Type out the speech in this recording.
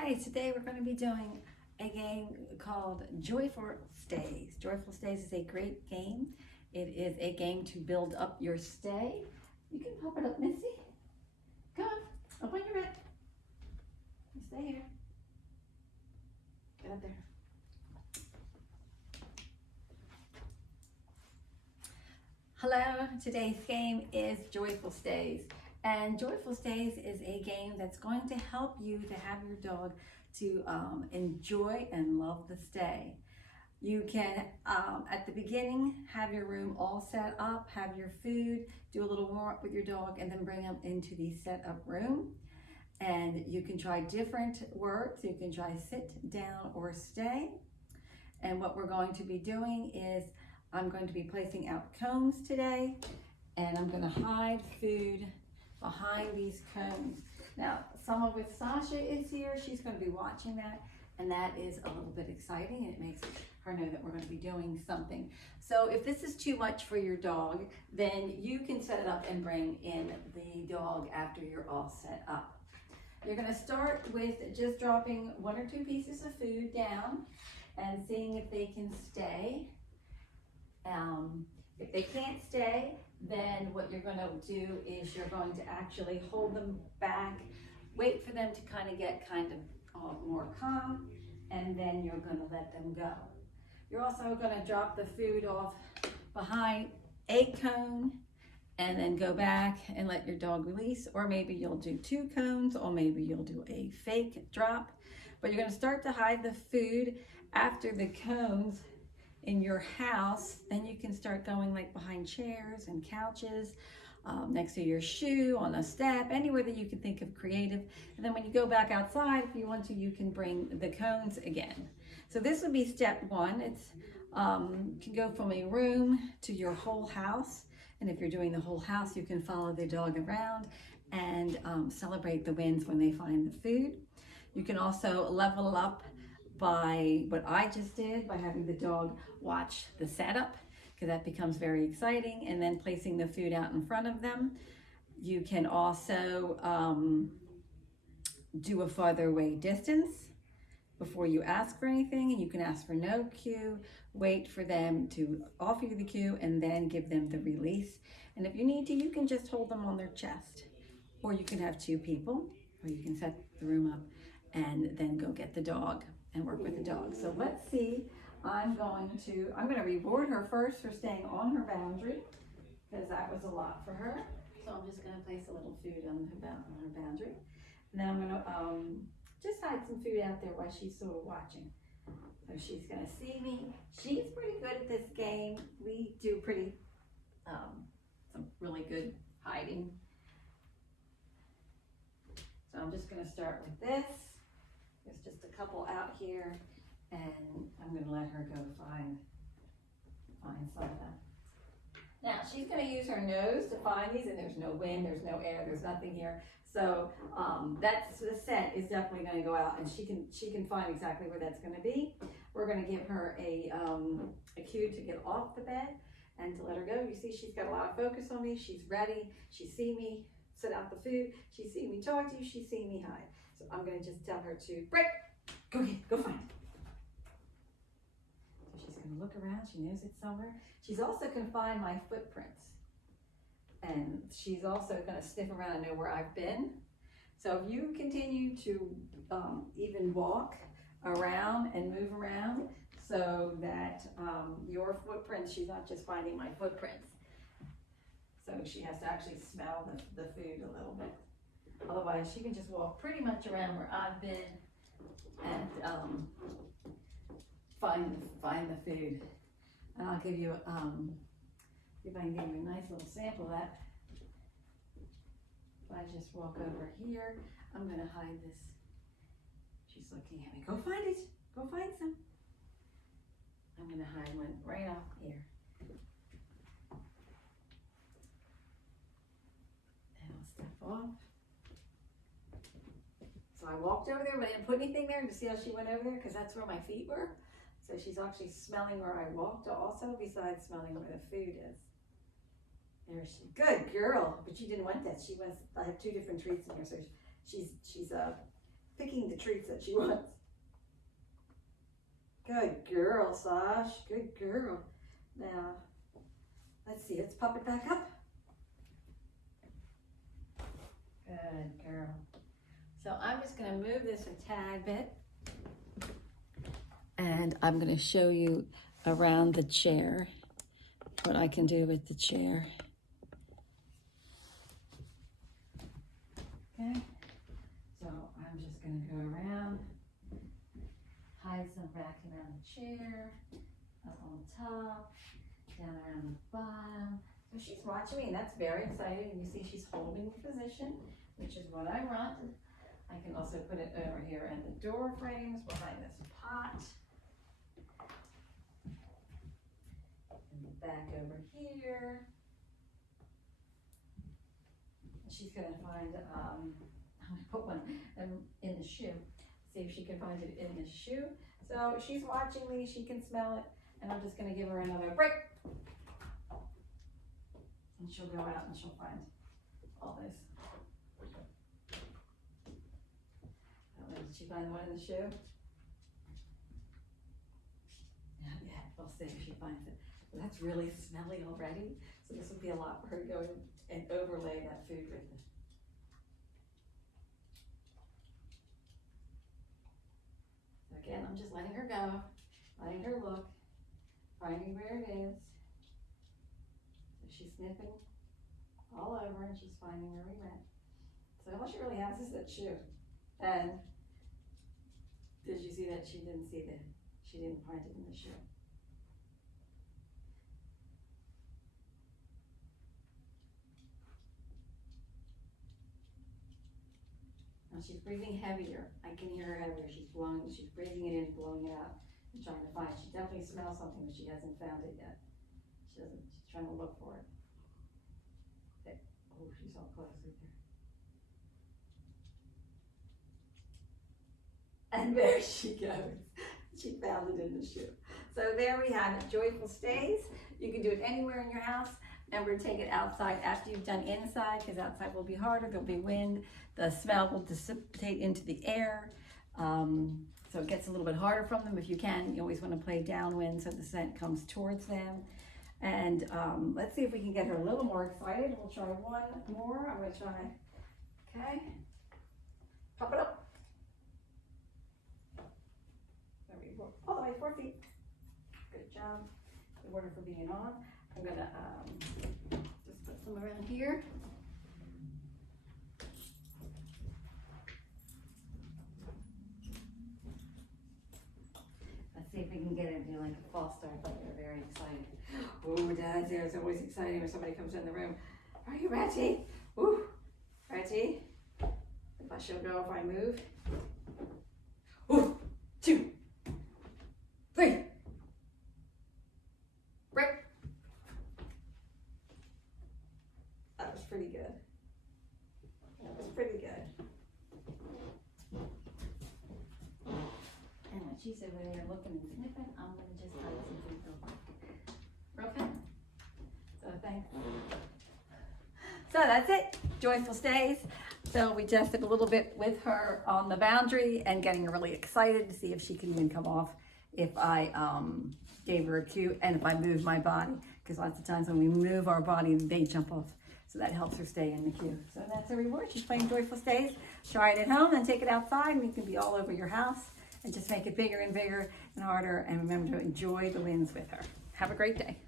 Okay, today we're going to be doing a game called Joyful Stays. Joyful Stays is a great game. It is a game to build up your stay. You can pop it up, Missy. Come on, up on your bed. You stay here. Get up there. Hello, today's game is Joyful Stays. And Joyful Stays is a game that's going to help you to have your dog to enjoy and love the stay. You can, at the beginning, have your room all set up, have your food, do a little warm up with your dog, and then bring them into the set up room. And you can try different words. You can try sit, down, or stay. And what we're going to be doing is I'm going to be placing out cones today, and I'm going to hide food behind these cones. Now, Summer with Sasha is here. She's going to be watching that, and that is a little bit exciting, and it makes her know that we're going to be doing something. So if this is too much for your dog, then you can set it up and bring in the dog after you're all set up. You're going to start with just dropping 1 or 2 pieces of food down and seeing if they can stay. If they can't stay, then what you're going to do is you're going to actually hold them back, wait for them to kind of get more calm, and then you're going to let them go. You're also going to drop the food off behind a cone and then go back and let your dog release, or maybe you'll do 2 cones, or maybe you'll do a fake drop. But you're going to start to hide the food after the cones in your house. Then you can start going like behind chairs and couches, next to your shoe, on a step, anywhere that you can think of creative. And then when you go back outside, if you want to, you can bring the cones again. So this would be step 1. It's you can go from a room to your whole house. And if you're doing the whole house, you can follow the dog around and celebrate the wins when they find the food. You can also level up by what I just did, by having the dog watch the setup, because that becomes very exciting, and then placing the food out in front of them. You can also do a farther away distance before you ask for anything, and you can ask for no cue, wait for them to offer you the cue, and then give them the release. And if you need to, you can just hold them on their chest, or you can have 2 people, or you can set the room up and then go get the dog and work with the dog. So let's see. I'm going to reward her first for staying on her boundary, because that was a lot for her. So I'm just going to place a little food on her boundary. And then I'm going to just hide some food out there while she's sort of watching. So she's going to see me. She's pretty good at this game. We do pretty, some really good hiding. So I'm just going to start with this. There's just a couple out here, and I'm going to let her go find some of them. Now, she's going to use her nose to find these, and there's no wind, there's no air, there's nothing here. So that's the scent is definitely going to go out, and she can find exactly where that's going to be. We're going to give her a cue to get off the bed and to let her go. You see, she's got a lot of focus on me. She's ready. She's seen me set out the food. She's seen me talk to you. She's seen me hide. So I'm going to just tell her to break. Go find it. So she's going to look around. She knows it's somewhere. She's also going to find my footprints. And she's also going to sniff around and know where I've been. So if you continue to even walk around and move around so that your footprints, she's not just finding my footprints. So she has to actually smell the food a little bit. Otherwise, she can just walk pretty much around where I've been and find the food. And I'll give you, if I can give you a nice little sample of that. If I just walk over here, I'm going to hide this. She's looking at me. Go find it. Go find some. I'm going to hide one right off here. And I'll step off. So I walked over there, but I didn't put anything there to see how she went over there, because that's where my feet were. So she's actually smelling where I walked also, besides smelling where the food is. There she, good girl, but she didn't want that. She wants, I have 2 different treats in here, so she's picking the treats that she wants. Good girl, Sash. Good girl. Now, let's see. Let's pop it back up. Good girl. So I'm just going to move this a tad bit. And I'm going to show you around the chair what I can do with the chair. Okay. So I'm just going to go around, hide some racks around the chair, up on top, down around the bottom. So she's watching me, and that's very exciting. You see she's holding the position, which is what I want. I can also put it over here in the door frames behind this pot. And back over here. And she's gonna find, I'm gonna put one in the shoe. See if she can find it in the shoe. So she's watching me, she can smell it, and I'm just gonna give her another break. And she'll go out and she'll find all this. Did she find the one in the shoe? Not yet. We'll see if she finds it. Well, that's really smelly already. So this would be a lot for her to go in and overlay that food with it. So again, I'm just letting her go, letting her look, finding where it is. So she's sniffing all over and she's finding where we went. So all she really has is that shoe. And did you see that she didn't find it in the shoe? Now she's breathing heavier. I can hear her heavier. She's breathing it in, blowing it out, and trying to find it. She definitely smells something, but she hasn't found it yet. She's trying to look for it. Okay. Oh, she's all close right there. And there she goes. She found it in the shoe. So there we have it, Joyful Stays. You can do it anywhere in your house. Remember to take it outside after you've done inside, because outside will be harder, there'll be wind. The smell will dissipate into the air. So it gets a little bit harder from them. If you can, you always want to play downwind so the scent comes towards them. And let's see if we can get her a little more excited. We'll try one more. I'm going to try, okay. Pop it up. All the way 4 feet. Good job. The order for being on. I'm gonna just put some around here. Let's see if we can get it to do like a false start, but they're very excited. Oh, Dad's there. It's always exciting when somebody comes in the room. Are you ready? Ooh, ready? If I she'll go if I move. Ooh, 2, 3. Break. That was pretty good. That was pretty good. And when she's over there looking and sniffing, I'm going to just hide some food real quick. So thanks. So that's it. Joyful Stays. So we just did a little bit with her on the boundary and getting her really excited to see if she can even come off if I gave her a cue and if I move my body, because lots of times when we move our body, they jump off. So that helps her stay in the queue. So that's a reward. She's playing Joyful Stays. Try it at home and take it outside, and it can be all over your house, and just make it bigger and bigger and harder. And remember to enjoy the wins with her. Have a great day.